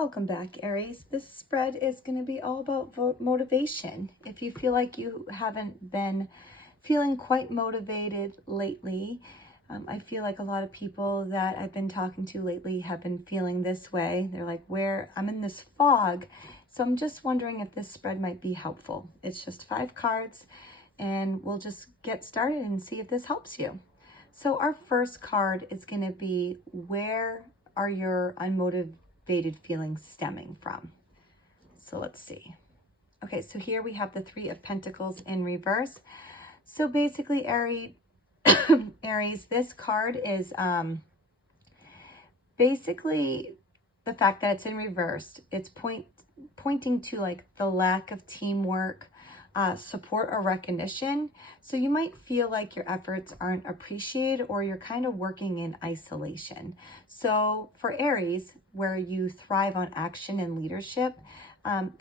Welcome back, Aries. This spread is going to be all about motivation. If you feel like you haven't been feeling quite motivated lately, I feel like a lot of people that I've been talking to lately have been feeling this way. They're like, I'm in this fog. So I'm just wondering if this spread might be helpful. It's just 5 cards, and we'll just get started and see if this helps you. So our first card is going to be, where are your unmotivated feelings stemming from? So let's see. Okay, so here we have the 3 of Pentacles in reverse. So basically, Aries, this card is basically the fact that it's in reverse. It's pointing to like the lack of teamwork, support, or recognition. So you might feel like your efforts aren't appreciated, or you're kind of working in isolation. So for Aries, where you thrive on action and leadership,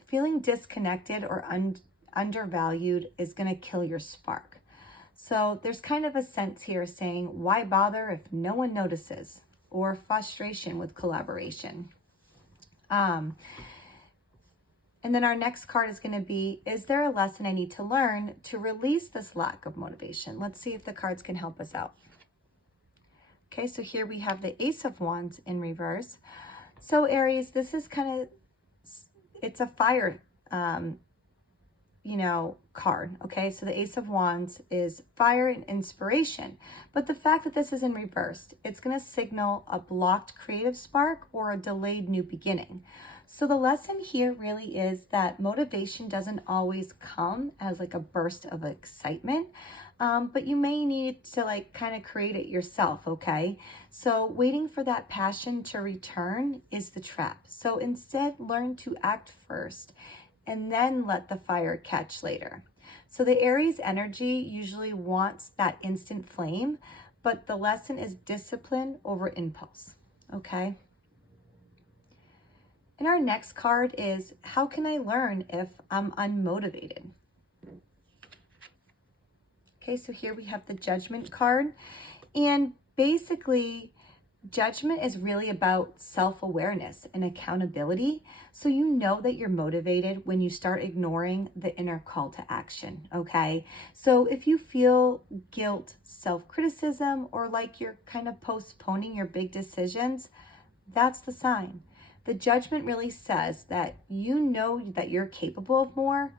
feeling disconnected or undervalued is going to kill your spark. So there's kind of a sense here saying, why bother if no one notices? Or frustration with collaboration. And then our next card is going to be, is there a lesson I need to learn to release this lack of motivation? Let's see if the cards can help us out. Okay, so here we have the Ace of Wands in reverse. So Aries, this is kind of, it's a fire, card. Okay, so the Ace of Wands is fire and inspiration. But the fact that this is in reverse, it's going to signal a blocked creative spark or a delayed new beginning. So the lesson here really is that motivation doesn't always come as like a burst of excitement, but you may need to kind of create it yourself, okay? So waiting for that passion to return is the trap. So instead, learn to act first and then let the fire catch later. So the Aries energy usually wants that instant flame, but the lesson is discipline over impulse, okay? And our next card is, how can I learn if I'm unmotivated? Okay, so here we have the Judgment card. And basically, judgment is really about self-awareness and accountability. So you know that you're motivated when you start ignoring the inner call to action, okay? So if you feel guilt, self-criticism, or like you're kind of postponing your big decisions, that's the sign. The judgment really says that you know that you're capable of more.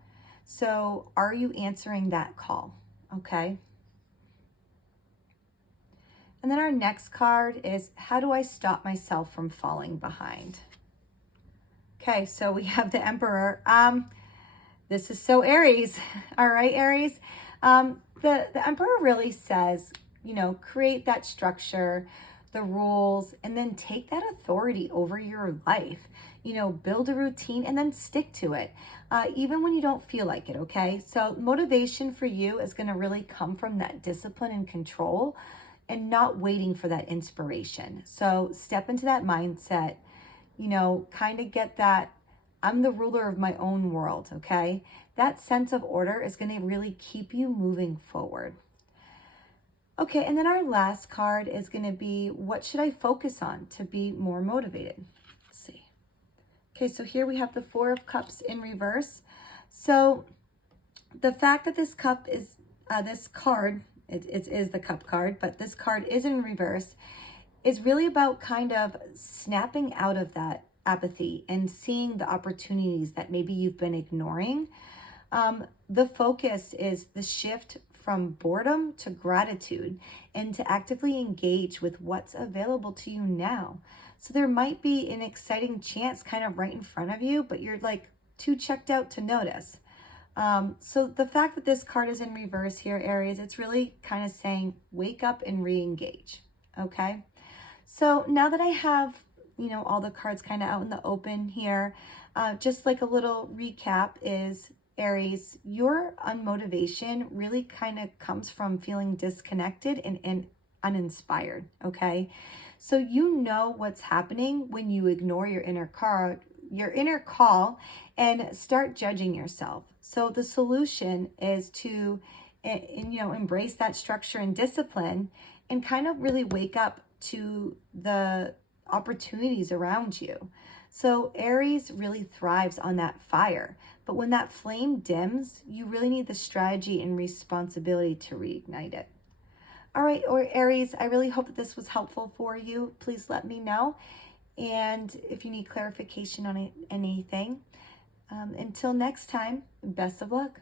So are you answering that call? Okay. And then our next card is, how do I stop myself from falling behind? Okay, so we have the Emperor. This is so Aries. All right, Aries. The Emperor really says, create that structure, the rules, and then take that authority over your life. Build a routine and then stick to it, even when you don't feel like it, okay? So motivation for you is going to really come from that discipline and control and not waiting for that inspiration. So step into that mindset, kind of get that, I'm the ruler of my own world, okay? That sense of order is going to really keep you moving forward. Okay, and then our last card is going to be, what should I focus on to be more motivated? Let's see. Okay, so here we have the 4 of Cups in reverse. So the fact that this cup is, this card, it is the Cup card, but this card is in reverse, is really about kind of snapping out of that apathy and seeing the opportunities that maybe you've been ignoring. The focus is the shift from boredom to gratitude and to actively engage with what's available to you now. So there might be an exciting chance kind of right in front of you, but you're like too checked out to notice. So the fact that this card is in reverse here, Aries, it's really kind of saying, wake up and re-engage, okay? So now that I have, all the cards kind of out in the open here, just like a little recap is, Aries, your unmotivation really kind of comes from feeling disconnected and uninspired, okay? So you know what's happening when you ignore your inner call and start judging yourself. So the solution is to embrace that structure and discipline and kind of really wake up to the opportunities around you. So Aries really thrives on that fire. But when that flame dims, you really need the strategy and responsibility to reignite it. All right, or Aries, I really hope that this was helpful for you. Please let me know. And if you need clarification on anything, until next time, best of luck.